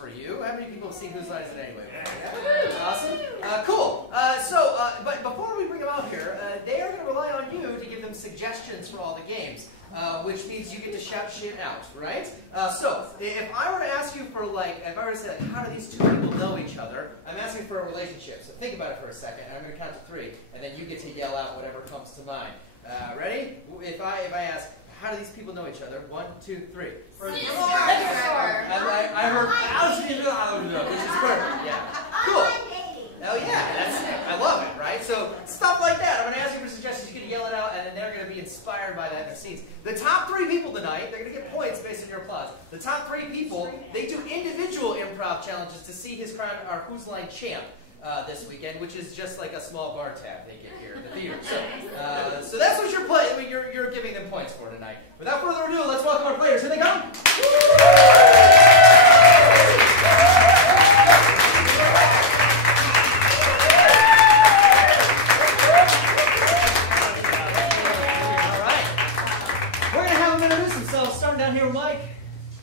for you. How many people have seen Whose Line Is It Anyway? Yeah. Awesome. Cool. But before we bring them out here, they are going to rely on you to give them suggestions for all the games, which means you get to shout shit out, right? So if I were to ask you for, like, if I were to say, like, how do these two people know each other, I'm asking for a relationship. So think about it for a second, and I'm going to count to 3, and then you get to yell out whatever comes to mind. Ready? If I ask, how do these people know each other? 1, 2, 3. I heard, which is perfect. Yeah. Cool. Oh yeah, I love it, right? So stuff like that. I'm going to ask you for suggestions. You can yell it out, and then they're going to be inspired by that in their scenes. The top 3 people tonight, they're going to get points based on your applause. The top 3 people, they do individual improv challenges to see his crown our Whose Line champ this weekend, which is just like a small bar tab they get here in the theater. So that's what you're giving them points for tonight. Without further ado, let's welcome our players. Here they come. Down here with Mike.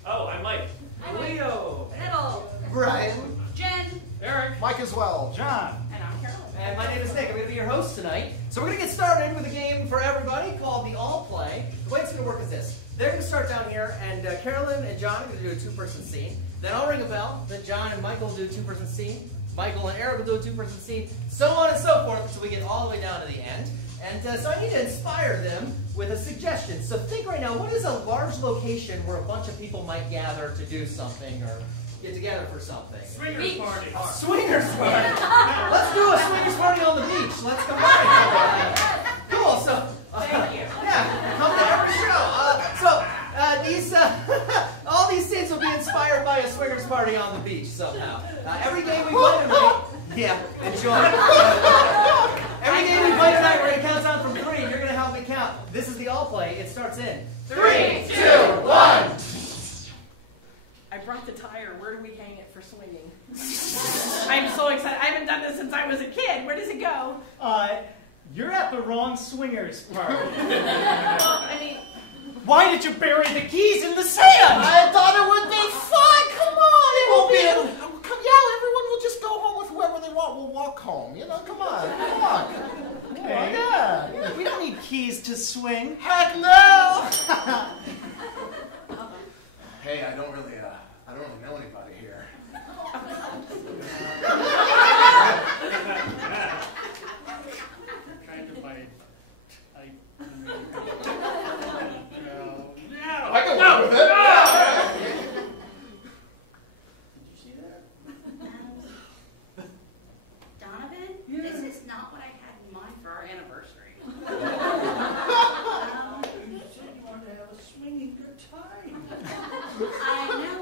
Oh, I'm Mike. Leo. Little. Brian. Jen. Eric. Mike as well. John. And I'm Carolyn. And my name is Nick. I'm going to be your host tonight. So we're going to get started with a game for everybody called the All Play. The way it's going to work is this. They're going to start down here, and Carolyn and John are going to do a 2-person scene. Then I'll ring a bell. Then John and Michael will do a 2-person scene. Michael and Eric will do a 2-person scene. So on and so forth until we get all the way down to the end. And so I need to inspire them with a suggestion. So think right now, what is a large location where a bunch of people might gather to do something or get together for something? Swingers party. Swingers party. Let's do a swingers party on the beach. Let's go. Cool. So Thank you. yeah, come to every show. All these scenes will be inspired by a swingers party on the beach somehow. Every game we play tonight. Yeah, enjoy. Every game we play tonight, we're going to count down from 3. You're going to help me count. This is the All Play. It starts in 3, 2, 1. I brought the tire. Where do we hang it for swinging? I'm so excited. I haven't done this since I was a kid. Where does it go? You're at the wrong swingers party. Well, I mean... Why did you bury the keys in the sand? I thought it would be fun. Come on, it will be. Everyone will just go home with whoever they want. We'll walk home. You know, come on, walk. Hey, Yeah. we don't need keys to swing. Heck no. Hey, I don't really know anybody here. Kind of my type. I can work with it. Did you see that? Donovan, this is not what I had in mind for our anniversary. You said you wanted to have a swinging good time. I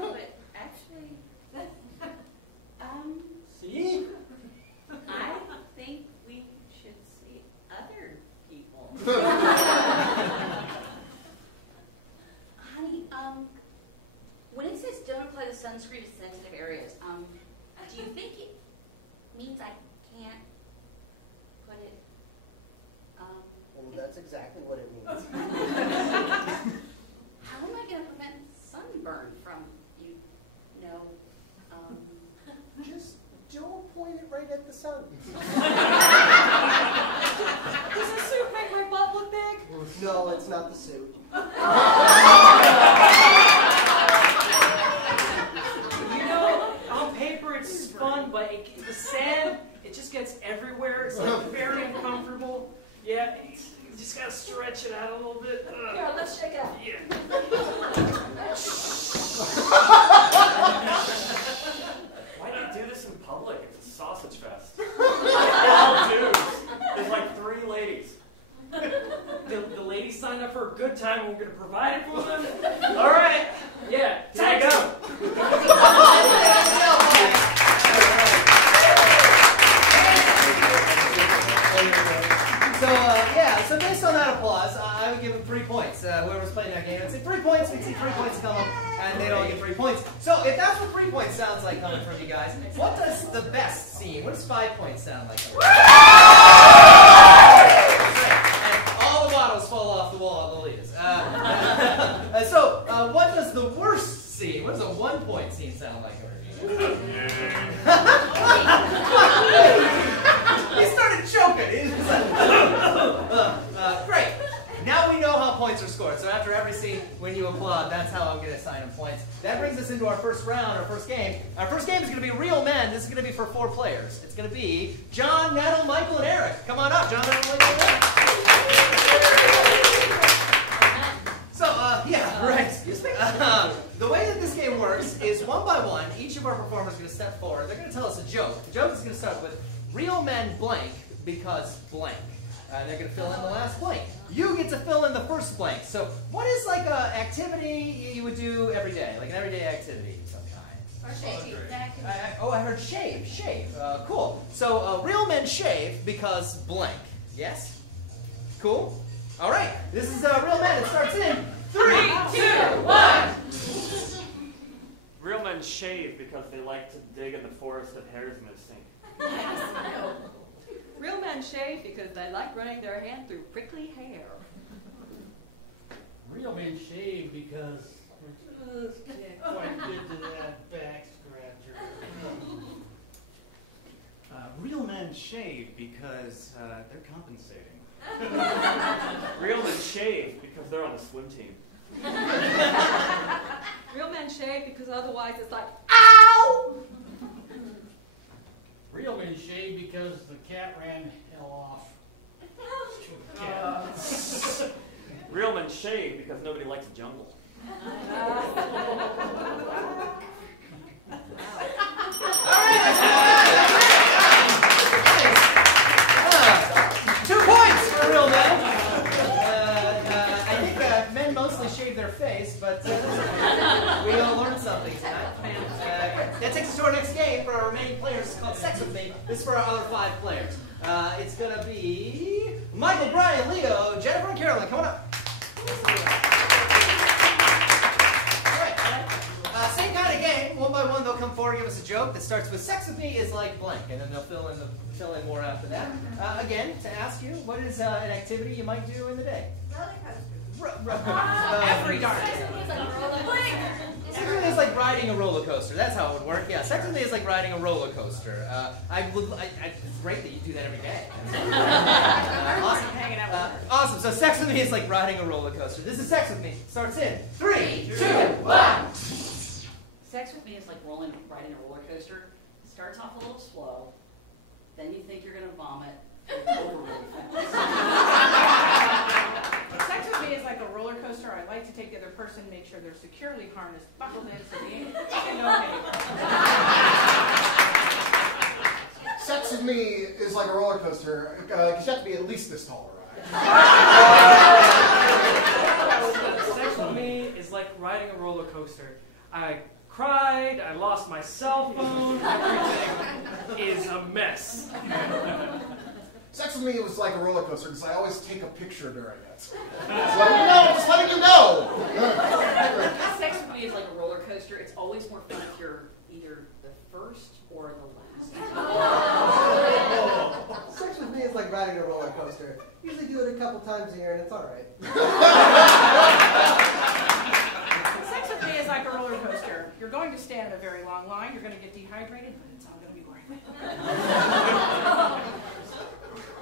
know, but actually, See? I think we should see other people. Honey, when it says don't apply the sunscreen to sensitive areas, do you think it means I can't put it, And that's exactly what it means. how am I going to prevent sunburn from, Just don't point it right at the sun. Does the suit make my butt look big? No, it's not the suit. On paper it's fun, but the sand, it just gets everywhere. It's like very uncomfortable. Yeah, you just gotta stretch it out a little bit. Here, let's check it out. Yeah. Why do you do this in public? It's a sausage fest. All dudes. There's like 3 ladies. The ladies signed up for a good time and we're gonna provide it for them. All right. Yeah. Tag go. So based on that applause, I would give them 3 points. Whoever's playing that game, I'd say 3 points. We'd see 3 points come up, and they'd all get 3 points. So if that's what 3 points sounds like coming from you guys, what does the best scene? What does 5 points sound like? And all the bottles fall off the wall on Lolitas. So what does the worst scene? What does a 1-point scene sound like? you applaud. That's how I'm going to assign them points. That brings us into our first round, our first game. Our first game is going to be Real Men. This is going to be for 4 players. It's going to be John, Nettle, Michael, and Eric. Come on up, John, Nettle, Michael, and Eric. So, the way that this game works is one by one, each of our performers is going to step forward. They're going to tell us a joke. The joke is going to start with real men blank because blank. They're going to fill in the last blank. You get to fill in the first blank. So what is like an activity you would do every day? Like an everyday activity of some kind? Or shave. I heard shave. Shave. Cool. So real men shave because blank. Yes? Cool? All right. This is Real Men. It starts in 3, 2, 1. Real men shave because they like to dig in the forest of hairs missing. Real men shave because they like running their hand through prickly hair. Real men shave because we just can't quite get to that back scratcher. Real men shave because they're compensating. Real men shave because they're on a swim team. Real men shave because otherwise it's like, ow! Real men shave because the cat ran hell off. Real men shave because nobody likes the jungle. 2 points for Real Men. I think men mostly shave their face, but we all learned something tonight. That takes us to our next game for our remaining players. It's called Sex With Me. This is for our other 5 players. It's going to be Michael, Brian, Leo, Jennifer, and Carolyn. Come on up. All right. Same kind of game. One by one, they'll come forward and give us a joke that starts with "Sex with me is like blank," and then they'll fill in more after that. Again, to ask you, what is an activity you might do in the day? Every darn. Sex with me is like riding a roller coaster. That's how it would work. Yeah, sex with me is like riding a roller coaster. It's great that you do that every day. Awesome. Hanging out with Awesome. So sex with me is like riding a roller coaster. This is Sex with Me. Starts in 3, 2, 1. Sex with me is like riding a roller coaster. It starts off a little slow, then you think you're going to vomit. It's over really fast. Sex with me is like a roller coaster. I like to take the other person, make sure they're securely harnessed, buckled in, so they ain't no neighbor. Sex with me is like a roller coaster because you have to be at least this tall, right? Sex with me is like riding a roller coaster. I cried, I lost my cell phone, everything is a mess. Sex with me was like a roller coaster because I always take a picture during it. Just letting you know. Sex with me is like a roller coaster. It's always more fun if you're either the first or the last. Sex with me is like riding a roller coaster. Usually do it a couple times a year and it's alright. Sex with me is like a roller coaster. You're going to stand in a very long line. You're going to get dehydrated, but it's all going to be worth it.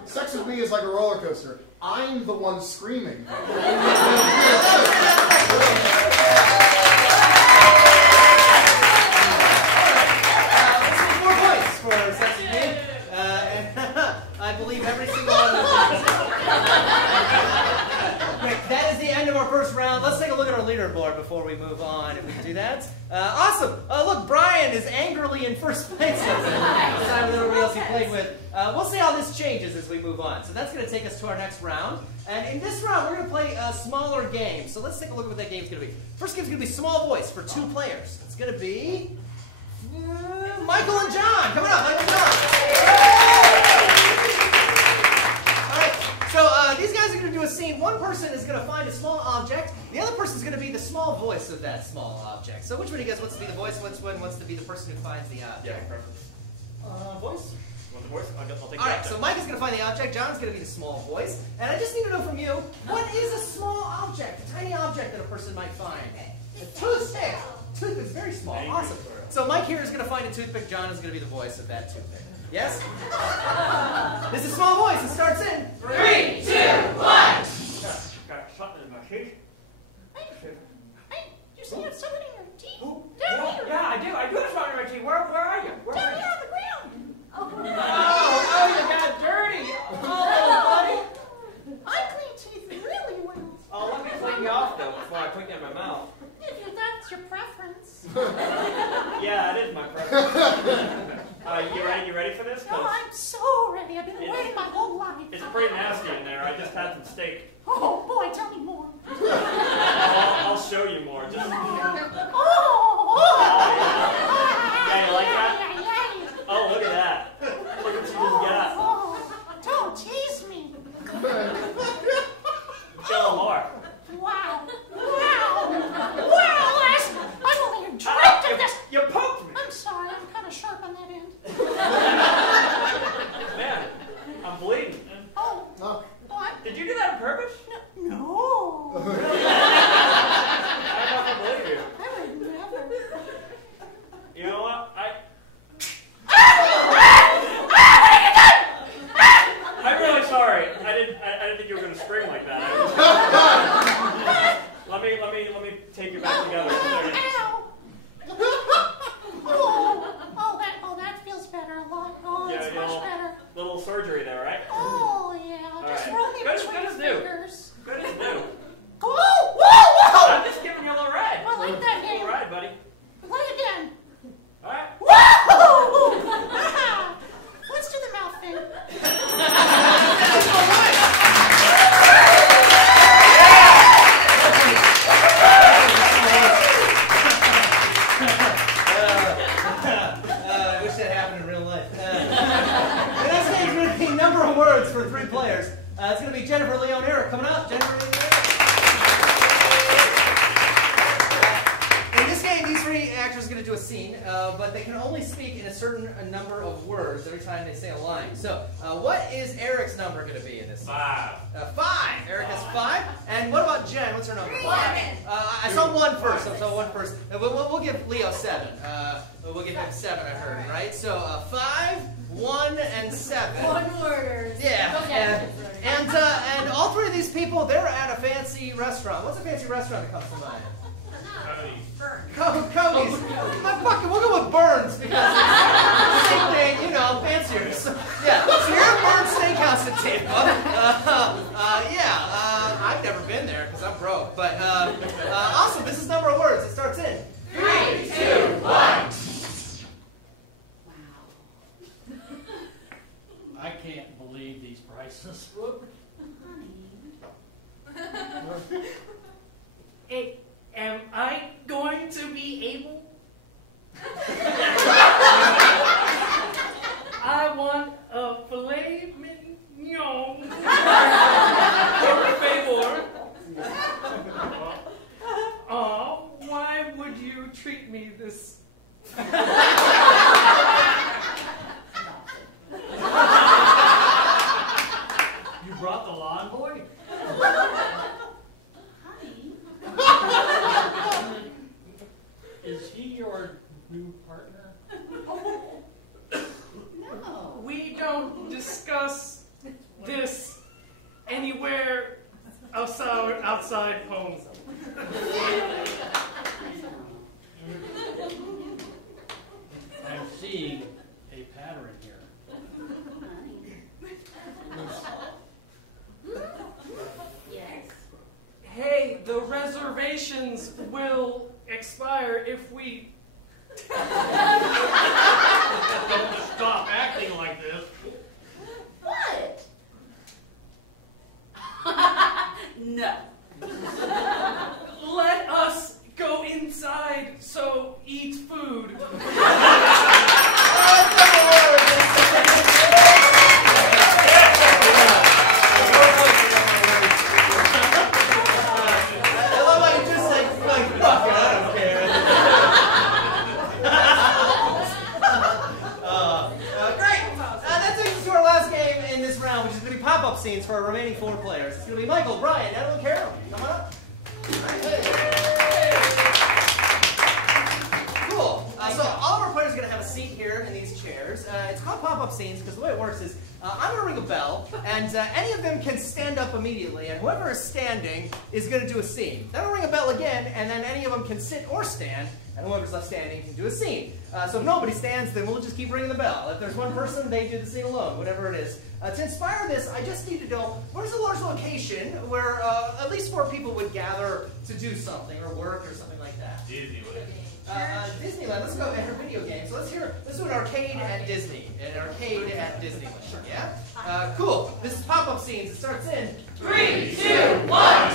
Sex with me is like a roller coaster. I'm the one screaming. More points for Sex with Me. And I believe every single one of them. Great. That is the end of our first round. Let's take a look at our leaderboard before we move on, if we can do that. Awesome. Look, Brian is angrily in first place. Besides with everybody else he played with. We'll see how this changes as we move on. So that's going to take us to our next round. And in this round, we're going to play a smaller game. So let's take a look at what that game's going to be. First game's going to be Small Voice for 2 players. It's going to be Michael and John. Coming up, Michael and John. All right. So these guys are going to do a scene. One person is going to find a small object. The other person is going to be the small voice of that small object. So which one of you guys wants to be the voice? Which one wants to be the person who finds the object? Yeah, perfect. Voice? Want the voice? I'll take All right, so Mike is going to find the object. John's going to be the small voice. And I just need to know from you, what is a small object, a tiny object that a person might find? A toothpick. Toothpick is very small. Awesome. So Mike here is going to find a toothpick. John is going to be the voice of that toothpick. Yes? This is Small Voice. It starts in 3, 2, 1. Got something in my teeth. this? No, 'Cause I'm so ready. I've been waiting my whole life. it's pretty nasty in there. I just had some steak. Oh, boy, tell me more. I'll show you more. Just. Oh, Yeah, you like that? Oh, look at that. Look what you just got. Oh, don't tease me. Show them more. Wow. I've only dreamt of this. You poked me. I'm sorry, I'm kind of sharp on that end. Man, I'm bleeding. Oh, what? Did you do that on purpose? No. Really? I don't believe you. I would never. You know what? I'm really sorry. I didn't think you were gonna scream like that. Let me take you back together. Ow. That feels better a lot. Oh, Yeah, that's you much know, better. Little surgery there, right? Oh, yeah. All Just right. roll me Good between as your new. fingers. Good as new. Whoa! I'm just giving you a little ride. I like that A little game. ride, buddy. Play again. All right. Whoa! Let's do the mouth thing. I wish that happened in real life. The next game is going to be number of words for 3 players. It's going to be Jennifer, Leo, and Eric coming up. Jennifer, Leo, and Eric. In this game, these 3 actors are going to do a scene, but they can only speak in a certain number of words every time they say a line. So, what is Eric's number going to be in this? 5. 5. Eric has 5. And what about Jen? What's her number? 7. I saw 1 first. I saw 1 first. We'll give Leo 7. We'll give him 7, I heard, right? So 5, 1, and 7. One-worders. Yeah. And all 3 of these people, they're at a fancy restaurant. What's a fancy restaurant that comes to mind? Cody's. We'll go with Burns because it's nickname, fancier. So, yeah. So you're at Burns Steakhouse in Tampa. I've never been there because I'm broke. But awesome. This is number of words. It starts in 3, 2, 1. I can't believe these prices. Hey, am I going to be able? I want a filet mignon. Por favor. Oh, why would you treat me this? You brought the lawn boy? Is he your new partner? No. We don't discuss this anywhere outside home. I'm seeing a pattern here. Yes. Hey, the reservations will expire if we Don't stop acting like this. What? No. let us go inside, so eat food. Pop-up scenes for our remaining 4 players. It's going to be Michael, Brian, Ed, and Carol. Come on up. Cool. So all of our players are going to have a seat here in these chairs. It's called pop-up scenes because the way it works is I'm going to ring a bell, and any of them can stand up immediately, and whoever is standing is going to do a scene. Then I'll ring a bell again, and then any of them can sit or stand, and whoever's left standing can do a scene. So if nobody stands, then we'll just keep ringing the bell. If there's one person, they do the scene alone, whatever it is. To inspire this, I just need to know, where's a large location where at least 4 people would gather to do something, or work, or something like that? Disneyland. Disneyland. Let's go at her video game. So let's do an arcade at Disney. An arcade at Disneyland. Yeah? Cool. This is pop-up scenes. It starts in 3, 2, 1.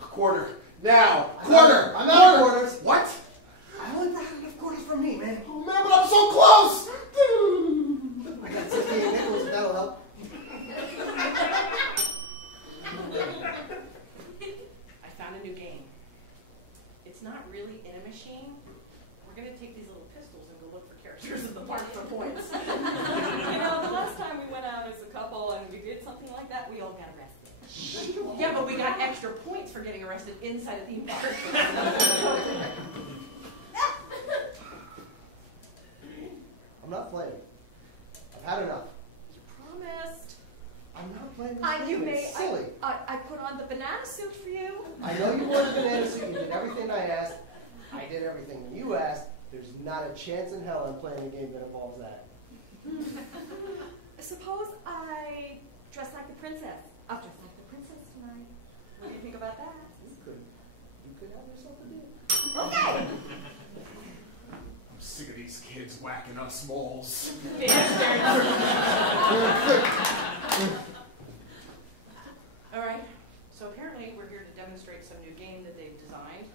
Quarter. Now. Quarter. I'm out of quarters. What? I only brought enough quarters for me, man. Oh man, but I'm so close! I got 68 nickels, if that'll help. I found a new game. It's not really in a machine. We're going to take these little pistols and go look for characters in the park for points. You know, the last time we went out as a couple and we did something like that, we all got arrested. Yeah, but we got extra points for getting arrested inside a theme park. I'm not playing. I've had enough. You promised. I'm not playing this game. It's silly. I put on the banana suit for you. I know you wanted a banana suit. You did everything I asked. I did everything you asked. There's not a chance in hell I'm playing a game that involves that. Suppose I dress like the princess. I'll dress like the princess tonight. What do you think about that? You could have yourself a deal. Okay. I'm sick of these kids whacking us moles. All right. So apparently we're here to demonstrate some new game that they've designed.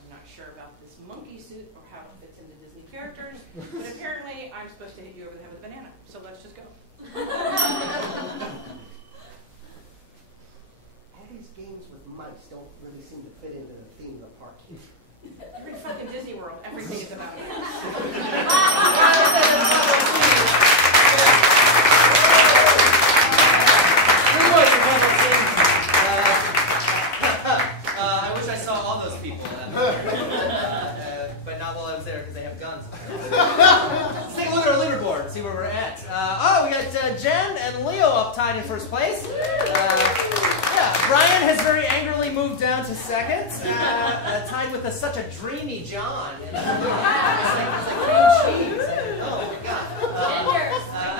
I'm not sure about this monkey suit or how it fits into Disney characters, but apparently I'm supposed to hit you over the head with a banana. So let's just go. All these games with mice don't really seem to fit into the theme of the park. You're in fucking Disney World. Everything is about you. I wish I saw all those people. But not while I was there because they have guns. Let's take a look at our leaderboard and see where we're at. We got Jen and Leo up tied in first place. Yeah, Brian has very angrily moved down to second, tied with such a dreamy John. It's like cream cheese. Oh my god.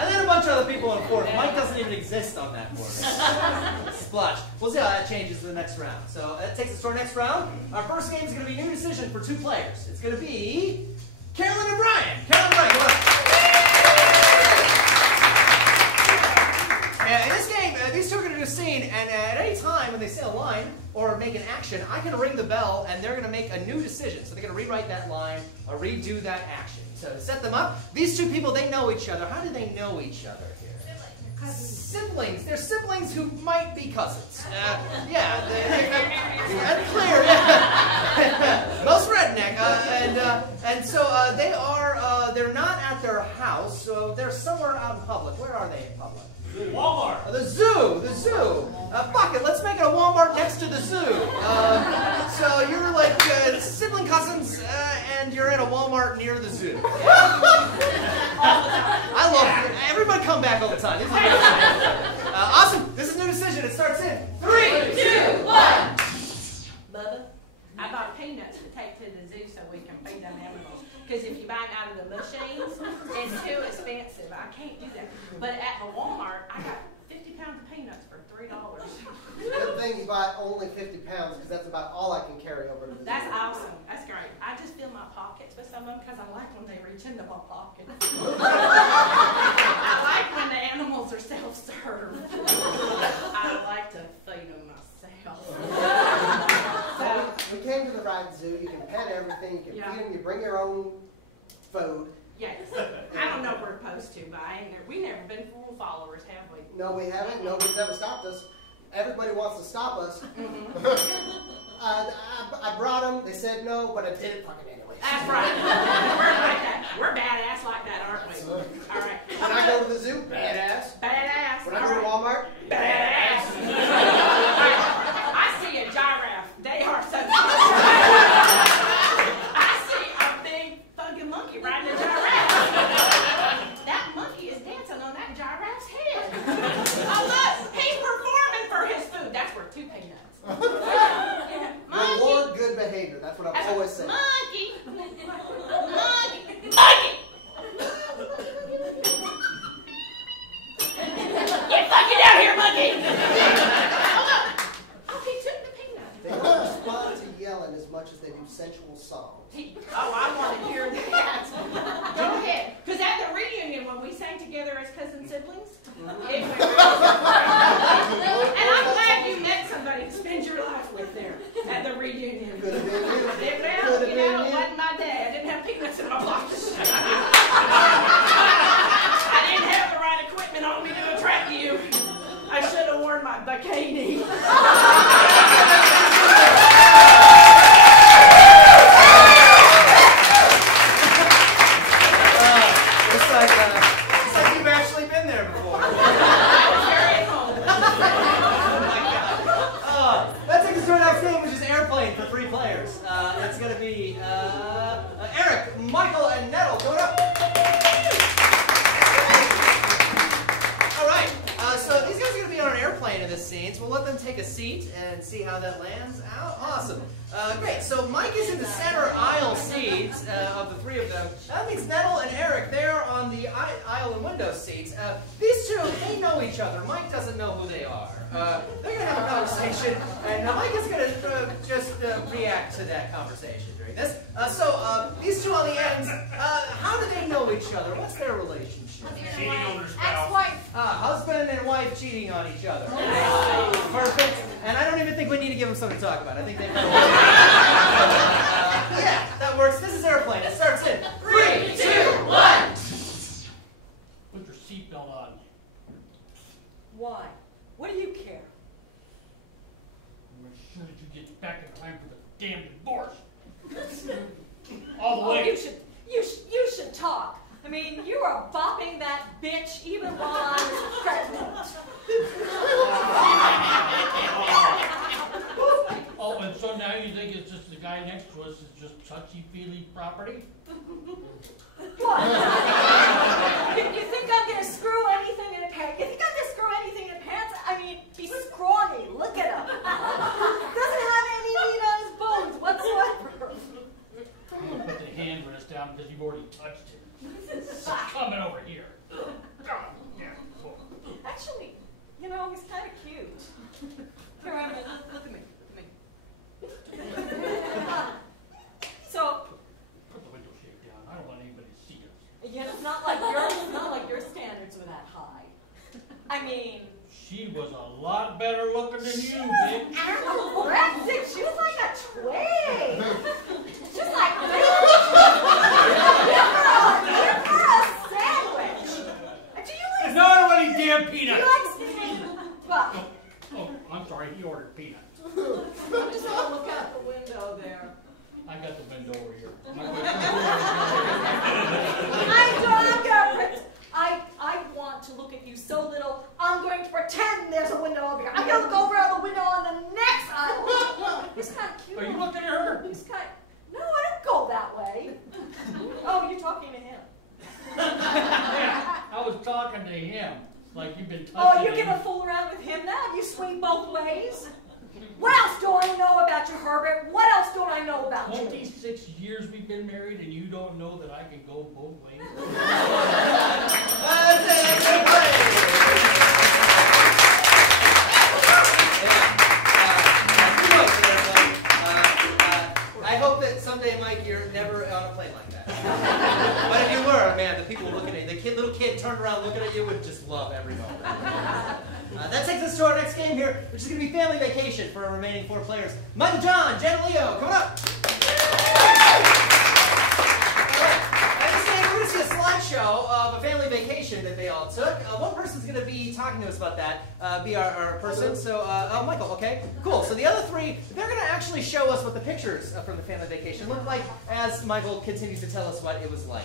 And then a bunch of other people in fourth. Mike doesn't even exist on that board. Splash. We'll see how that changes in the next round. So that takes us to our next round. Our first game is going to be a new decision for 2 players. It's going to be Carolyn and Brian. Carolyn and Brian, come on. In this game, these two are going to do a scene, and at any time when they say a line or make an action, I can ring the bell, and they're going to make a new decision. So they're going to rewrite that line or redo that action. So to set them up, these two people, they know each other. How do they know each other here? Siblings. They're siblings who might be cousins. Yeah, that's clear. Yeah. Most redneck, and so they are. They're not at their house, so they're somewhere out in public. Where are they in public? Walmart. The zoo. The zoo. Fuck it. Let's make it a Walmart next to the zoo. So you're like sibling cousins, and you're at a Walmart near the zoo. I love it. Everybody come back all the time. Awesome. This is a new decision. It starts in 3, 2, 1. Bubba, I bought peanuts to take to the zoo so we can feed them animals. Because if you buy them out of the machines, it's too expensive. I can't do that. But at the Walmart, I got 50 pounds of peanuts for $3. Good thing you buy only 50 pounds because that's about all I can carry over to the That's zoo. awesome. That's great. I just fill my pockets with some of them because I like when they reach into my pockets. I like when the animals are self-serve. I like to feed them myself. So we came to the right zoo. You can pet everything. You can feed them. You bring your own food. Yes. I don't know where we're supposed to, but we've never been rule followers, have we? No, we haven't. Nobody's ever stopped us. Everybody wants to stop us. Mm-hmm. I brought them. They said no, but I did it fucking anyway. That's right. We're like that. We're badass like that, aren't we? All right. When I go to the zoo, badass. Badass. When I go to Walmart, badass. I see a giraffe. They are so I see a big fucking monkey riding a giraffe. That monkey is dancing on that giraffe's head. Oh, look. He's performing for his food. That's worth 2 peanuts. reward good behavior. That's what I It went real good. And I'm glad you met somebody to spend your life with there at the reunion. Well, you know, it wasn't my dad. I didn't have peanuts in my pockets. I didn't have the right equipment on me to attract you. I should have worn my bikini. It's like you've actually been there before. Very home. That takes us to our next game, which is Airplane for 3 players. It's going to be Eric, Michael, and Nettle going up. All right. So these guys are going to be on an airplane in this scene, so we'll let them take a seat and see how that lands out. Awesome. Great. So Mike is in the center aisle seat of the 3 of them. That means Nettle and Eric, they're on the aisle and window seats. These two, they know each other. Mike doesn't know who they are. They're going to have a conversation, and Mike is going to just react to that conversation during this. So these two on the ends, how do they know each other? What's their relationship? Cheating on their spouse. Ex-wife. Husband and wife cheating on each other. Perfect. And I don't even think we need to give them something to talk about. I think they've got yeah, that works. This is Airplane. It starts in 3, 2, 1. Put your seatbelt on. Why? What do you care? Make sure that you get back in time for the damn divorce. All the Oh, way. you should talk. I mean, you were bopping that bitch even while I was pregnant. Oh, and so now you think it's just the guy next to us is just touchy-feely property? What? You think I'm gonna screw anything in pants? You think I'm gonna screw anything in pants? I mean, he's scrawny. Look at him. Doesn't have any meat on his bones whatsoever. I'm gonna put the hand rest down because you've already touched him. So coming over here. Actually, you know, he's kind of cute. Here, I mean, look at me. So, Put the window shade down. I don't want anybody to see us. yeah, it's not like your standards were that high. I mean, She was a lot better looking than she you, was bitch. anorexic. She was like a twig. She was like, give her a sandwich. Do you like? No, I don't want any damn Do peanuts. you like skinny? But Oh, I'm sorry. He ordered peanuts. I'm just gonna look out the window there. I got the window over here. I want to look at you so little, I'm going to pretend there's a window over here. I'm going to look over out the window on the next aisle. He's kind of cute. Are you looking at her? He's kind of, no, I don't go that way. Oh, you're talking to him. Yeah, I was talking to him like you've been touching Oh, you're him. going to fool around with him now? You swing both ways? What else do I know about you, Herbert? What else don't I know about you? 26 years we've been married and you don't know that I can go both ways? I hope that someday, Mike, you're never on a plane like that. But if you were, man, the people looking at you, the little kid turned around looking at you would just love every moment. That takes us to our next game here, which is going to be Family Vacation for our remaining 4 players. Michael, John, Jen, and Leo, come on up. We're going to see a slideshow of a family vacation that they all took. One person's going to be talking to us about that, be our person. So, Michael, okay, cool. So the other 3, they're going to actually show us what the pictures from the family vacation look like as Michael continues to tell us what it was like.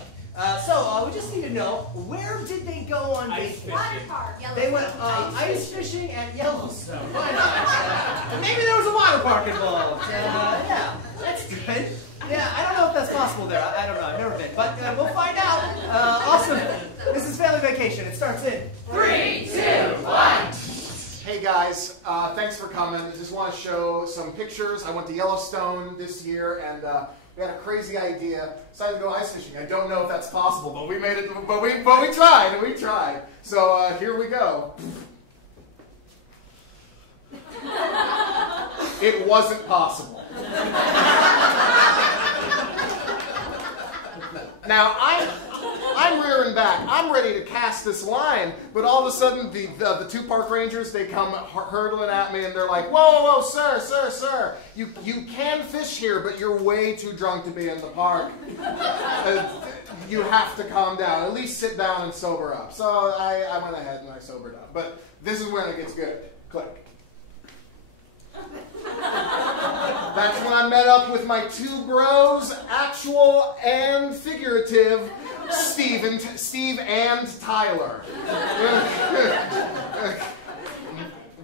So we just need to know, where did they go on vacation? Water park. They went ice fishing at Yellowstone. Why not? Maybe there was a water park involved. Yeah, that's good. Yeah, I don't know if that's possible there. I don't know. I've never been. But we'll find out. Awesome. This is Family Vacation. It starts in 3, 2, 1. Hey guys, thanks for coming. I just want to show some pictures. I went to Yellowstone this year and we had a crazy idea. Decided to go ice fishing. I don't know if that's possible, but we made it. But we tried and we tried. So here we go. It wasn't possible. Now I'm rearing back. I'm ready to cast this line, but all of a sudden the two park rangers, they come hurtling at me and they're like, whoa, sir. You can fish here, but you're way too drunk to be in the park. You have to calm down. At least sit down and sober up. So I went ahead and I sobered up. But this is when it gets good. Click. That's when I met up with my two bros, actual and figurative, Steve and Tyler.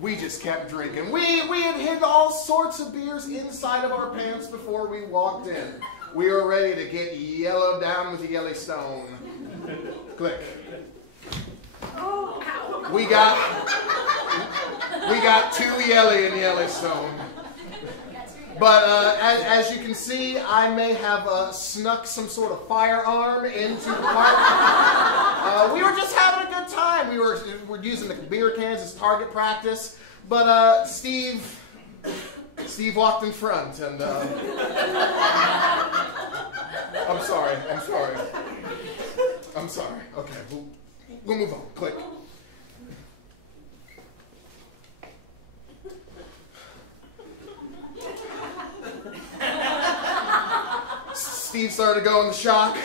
We just kept drinking. We had hid all sorts of beers inside of our pants before we walked in. We were ready to get yellowed down with the Yellowstone. Click. We got too yelly in Yellowstone. But as you can see, I may have snuck some sort of firearm into the park. We were just having a good time. We were using the beer cans as target practice. But Steve walked in front, and I'm sorry. Okay, we'll move on. Click. Steve started to go in the shock.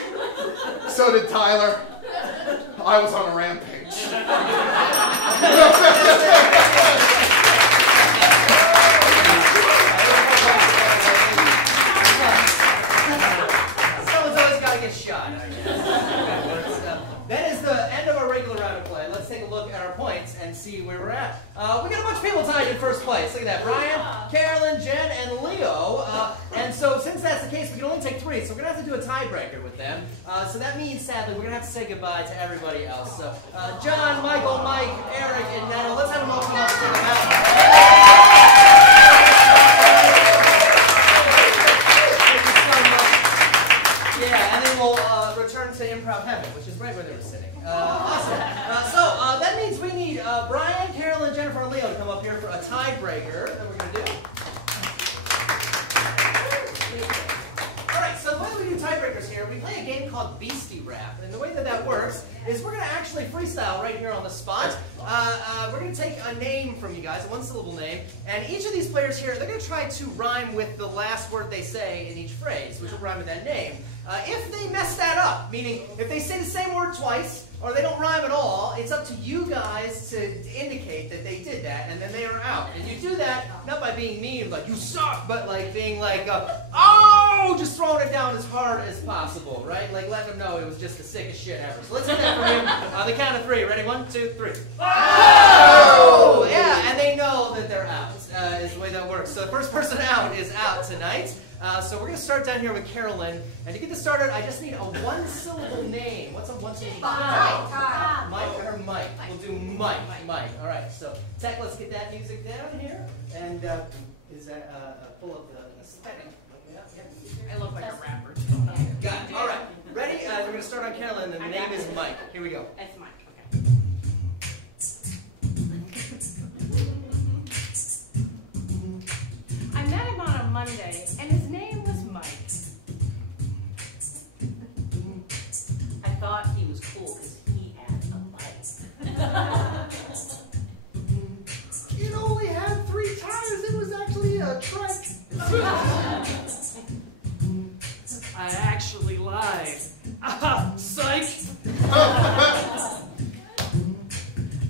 So did Tyler. I was on a rampage. Someone's always got to get shot, I guess. That is the end of our regular round of play. Let's take a look at our points and see where we're at. We got a bunch of people tied in first place. Look at that. Brian, Carolyn, Jen, and Leo. And so since that's the case, we can only take 3. So we're going to have to do a tiebreaker with them. So that means, sadly, we're going to have to say goodbye to everybody else. So John, Michael, Mike, Eric, and Netta, let's have them all come up to the mountain. Yeah, and then we'll return to improv heaven, which is right where they were sitting. Awesome. So that means we need Brian, Carolyn, Jennifer, and Leo to come up here for a tiebreaker that we're going to do. All right, so the way we do tiebreakers here, we play a game called Beastie Rap. And the way that that works is we're going to actually freestyle right here on the spot. We're going to take a name from you guys, a one-syllable name, and each of these players here, they're going to try to rhyme with the last word they say in each phrase, which will rhyme with that name. If they mess that up, meaning if they say the same word twice, or they don't rhyme at all, it's up to you guys to indicate that they did that, and then they are out. And you do that not by being mean, like, you suck, but like being like, oh, just throwing it down as hard as possible, right? Like letting them know it was just the sickest shit ever. So let's do that for him. The count of 3. Ready? 1, 2, 3. Oh! Yeah, and they know that they're out, is the way that works. So the first person out is out tonight. So we're going to start down here with Carolyn. And to get this started, I just need a one-syllable name. What's a one-syllable name? Mike or Mike? We'll do Mike. Mike. All right. So, Tech, let's get that music down here. And is that pull up the aesthetic? I look like a rapper. Got it. All right. Ready? We're going to start on Carolyn. And the name is Mike. Here we go. It's Mike. I met him on a Monday, and his name was Mike. I thought he was cool because he had a bike. It only had 3 tires. It was actually a trike. I actually lied. Psych!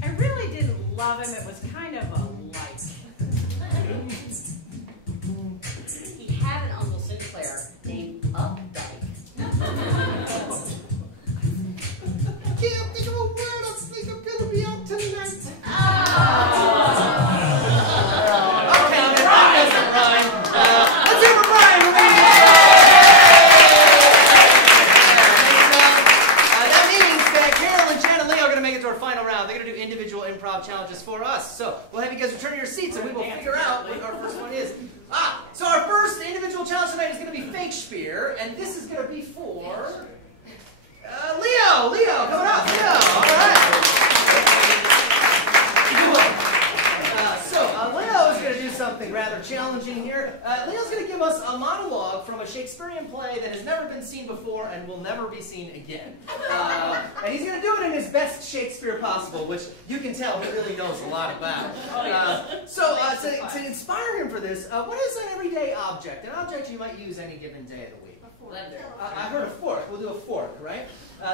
I really didn't love him. It was kind of a like. He had an Uncle Sinclair named Updike. Can't think of a word. I think I'm gonna be out tonight. Okay, that doesn't rhyme. Let's hear from Brian. That means that Carolyn, Jen, and Leo are going to make it to our final round. They're going to do individual improv challenges for us. So we'll have you guys return to your seats, and we will figure out what our first one is. So our first individual challenge tonight is going to be Fake Spear, and this is going to be for Leo. Leo, coming up. Leo, all right. So Leo is going to do something rather rather challenging here. Leo's going to give us a monologue from a Shakespearean play that has never been seen before and will never be seen again. And he's going to do it in his best Shakespeare possible, which you can tell he really knows a lot about. To inspire him for this, what is an everyday object? An object you might use any given day of the week? I heard a fork. We'll do a fork, right?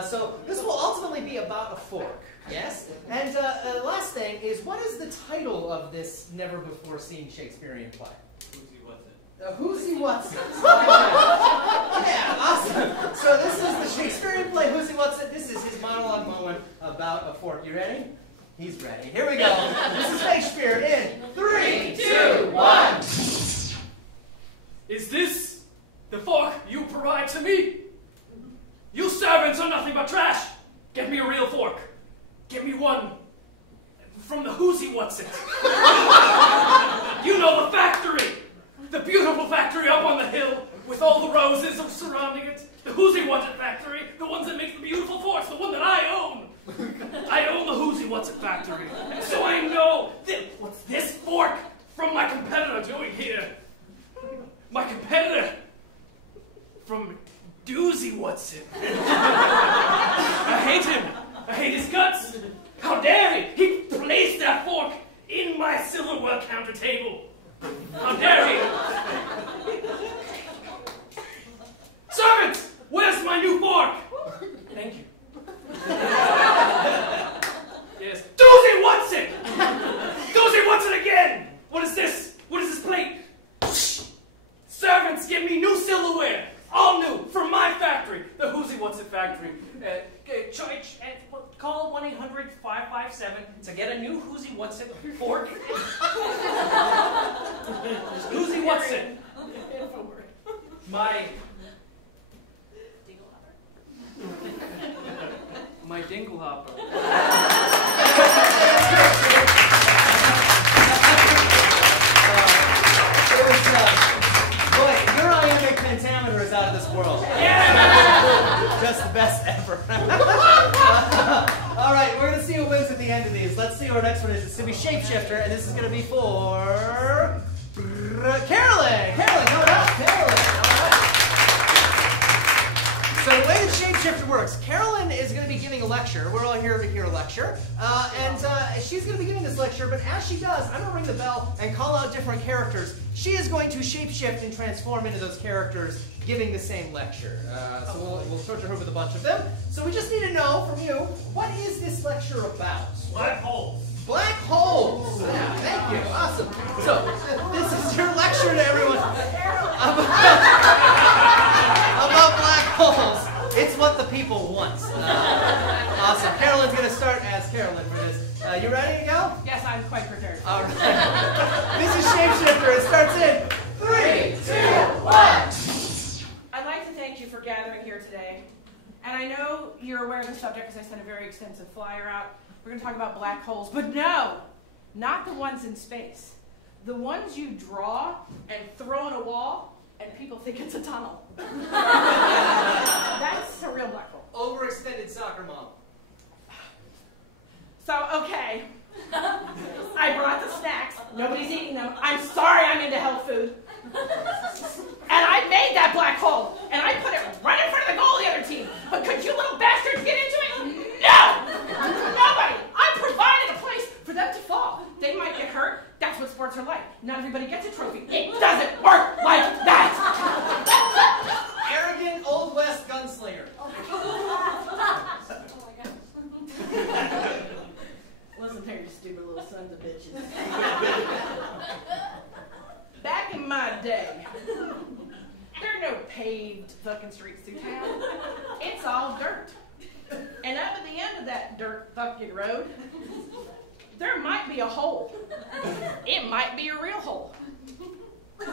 So this will ultimately be about a fork, yes? And the last thing is, what is the title of this never-before-seen Shakespearean play? Who's He What's It? Yeah, awesome. So this is the Shakespearean play, Who's He What's It? This is his monologue moment about a fork. You ready? He's ready. Here we go. This is Shakespeare in 3, 2, 1. Is this the fork you provide to me? You servants are nothing but trash. Get me a real fork. Get me one from the Who's He What's It. You know, the factory. The beautiful factory up on the hill with all the roses surrounding it. The Who's He What's It factory. The ones that make the beautiful forks. The one that I own. I own the Who's He What's It factory. And so I know that what's this fork from my competitor doing here. My competitor from Doozy What's It. I hate him. I hate his guts. How dare he? He placed that fork in my silverware counter table. How dare he? Servants, where's my new fork? Thank you. Yes. Doozy What's It? Doozy What's It again? What is this? What is this plate? Servants, give me new silverware. All new, from my factory, the Who's He What's It factory. Call 1-800-557 to get a new Who's He What's It fork. Who's He What's It? My dinglehopper. Boy, your iambic pentameter is out of this world. Yeah! Just the best ever. All right, we're going to see who wins at the end of these. Let's see who our next one is. It's going to be Shapeshifter, and this is going to be for Carolyn. Carolyn, coming up. Carolyn. All right. So the way that Shapeshifter works, Carolyn is going to be giving a lecture. We're all here to hear a lecture. And she's going to be giving this lecture, but as she does, I'm going to ring the bell and call out different characters. She is going to shapeshift and transform into those characters giving the same lecture. So we'll torture her with a bunch of them. So we just need to know from you, what is this lecture about? Black holes. Black holes! Yeah, thank you. Awesome. So this is your lecture to everyone about black holes. It's what the people want. Awesome. Carolyn's going to start as Carolyn for this. You ready to go? Yes, I'm quite prepared. All right. This is Shapeshifter. It starts in 3, 2, 1. I'd like to thank you for gathering here today. And I know you're aware of the subject because I sent a very extensive flyer out. We're going to talk about black holes. But no, not the ones in space. The ones you draw and throw in a wall and people think it's a tunnel. That's a real black hole. Overextended soccer mom. So, okay. I brought the snacks. Nobody's eating them. I'm sorry I'm into health food. And I made that black hole. And I put it right in front of the goal of the other team. But could you little bastards get into it? No! Nobody! I provided a place for them to fall. They might get hurt. That's what sports are like. Not everybody gets a trophy. It doesn't work like that! Arrogant Old West gunslinger. Listen here, you stupid little sons of bitches. Back in my day, there are no paved fucking streets through town. It's all dirt. And up at the end of that dirt fucking road, there might be a hole. It might be a real hole. It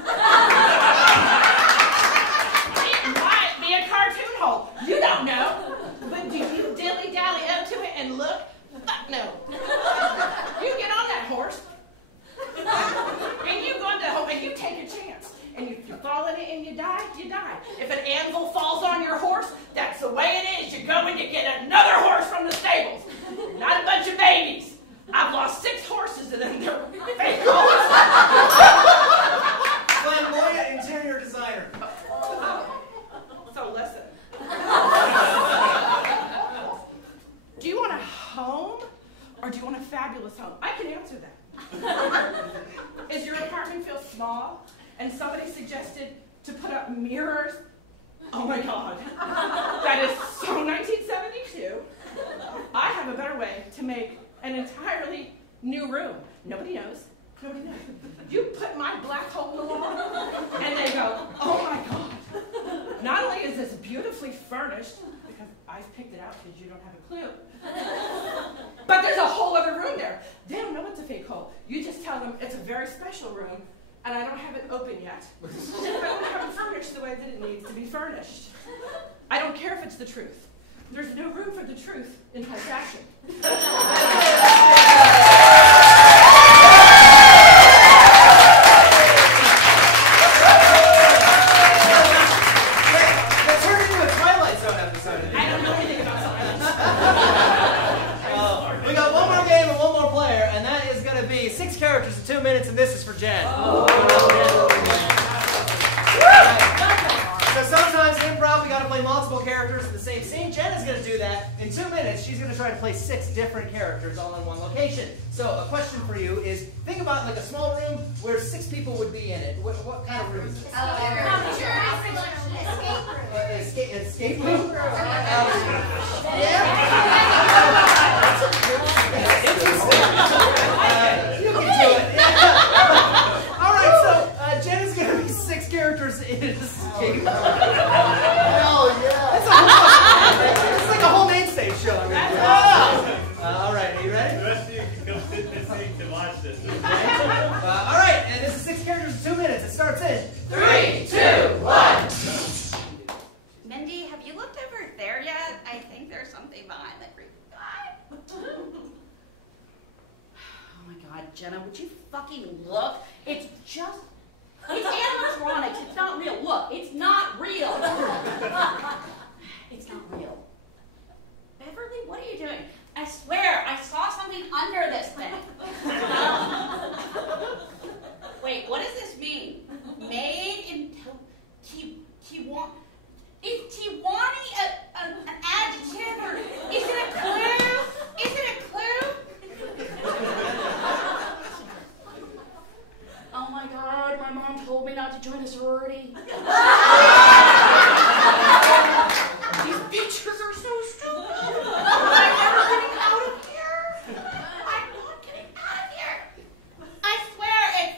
might be a cartoon hole. You don't know. But do you dilly-dally up to it and look? Fuck no. You get on that horse, and you go into the hole, and you take a chance. And if you fall in it and you die, you die. If an anvil falls on your horse, that's the way it is. You go and you get another horse from the stables. Not a bunch of babies. I've lost 6 horses and then they're fake horses. home, or do you want a fabulous home? I can answer that. Is your apartment feel small? And somebody suggested to put up mirrors? Oh my God. That is so 1972. I have a better way to make an entirely new room. Nobody knows. Nobody knows. You put my black hole in the wall, and they go, oh my God. Not only is this beautifully furnished, because I've picked it out because you don't have a clue, but there's a whole other room there. They don't know it's a fake hole. You just tell them it's a very special room, and I don't have it open yet. I don't have it furnished the way that it needs to be furnished. I don't care if it's the truth. There's no room for the truth in high fashion. Characters in 2 minutes, and this is for Jen. Oh. So sometimes in improv we got to play multiple characters in the same scene. Jen is going to do that in 2 minutes. She's going to try to play 6 different characters all in one location. So a question for you is: think about like a small room where 6 people would be in it. What kind of room is this? Escape room. Jen is going to be 6 characters in Escape. Hell yeah! It's like a whole main stage show. I mean, all right, are you ready? The rest of you can come sit in this seat to watch this. All right, and this is 6 characters in 2 minutes. It starts in 3, 2, 1. Mindy, have you looked over there yet? I think there's something behind that creepy guy. Oh my God, Jenna, would you fucking look? It's animatronics. It's not real. Look, it's not real. It's not real. Beverly, what are you doing? I swear, I saw something under this thing. Wait, what does this mean? Made in Tijuana. Is Tijuana an adjective, or is it a clue? Is it a clue? Oh my God, my mom told me not to join a sorority. These pictures are so stupid. I'm never getting out of here. I'm not getting out of here. I swear it's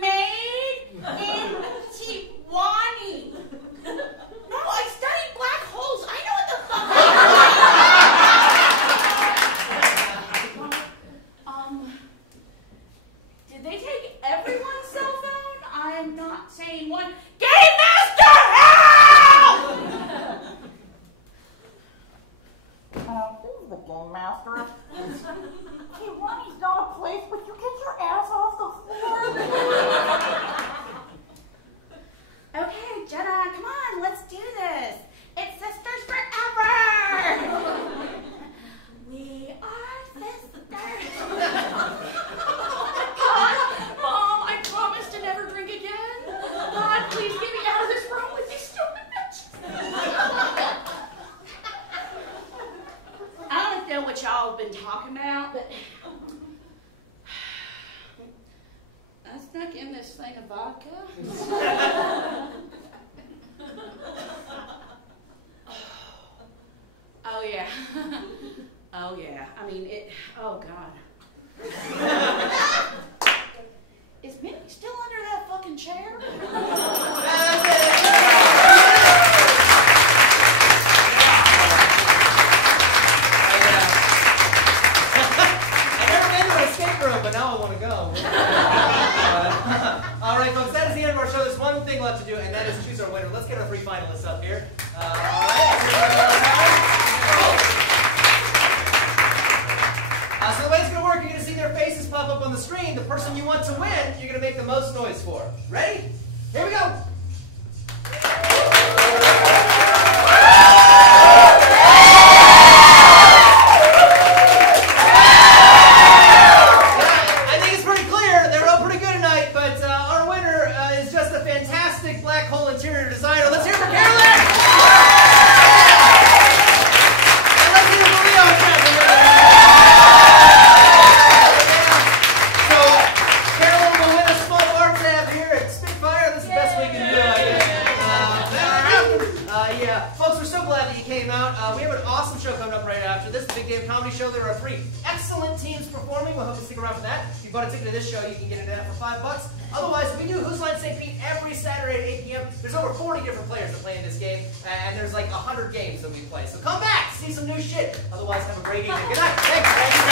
made in Tijuana. No, I studied black holes. I know what the fuck did they take everyone's cell phone? I'm not saying one. Game Master, help! This is the Game Master. Tijuana's not a place, but you get your ass off the floor. Okay, Jenna, come on, let's do this. It's Sisters Forever! We are sisters. God, Mom, I promise to never drink again. God, please get me out of this room with these stupid bitches. I don't know what y'all have been talking about, but I snuck in this thing of vodka. Oh yeah. Oh yeah. I mean it. Oh God. Is Mindy still under that fucking chair? I've never been to an escape room, but now I want to go. All right, folks, that is the end of our show. There's one thing left to do, and that is choose our winner. Let's get our 3 finalists up here. All right. So the way it's going to work, you're going to see their faces pop up on the screen. The person you want to win, you're going to make the most noise for. Ready? Here we go. Interior designer. Let's hear it for Carolyn! And let's hear it for Leo. 3 excellent teams performing. We'll hope you stick around for that. If you bought a ticket to this show, you can get into that for $5. Otherwise, we do Whose Line St. Pete every Saturday at 8 p.m. There's over 40 different players that play in this game, and there's like 100 games that we play. So come back, see some new shit. Otherwise, have a great evening. Good night. Thanks.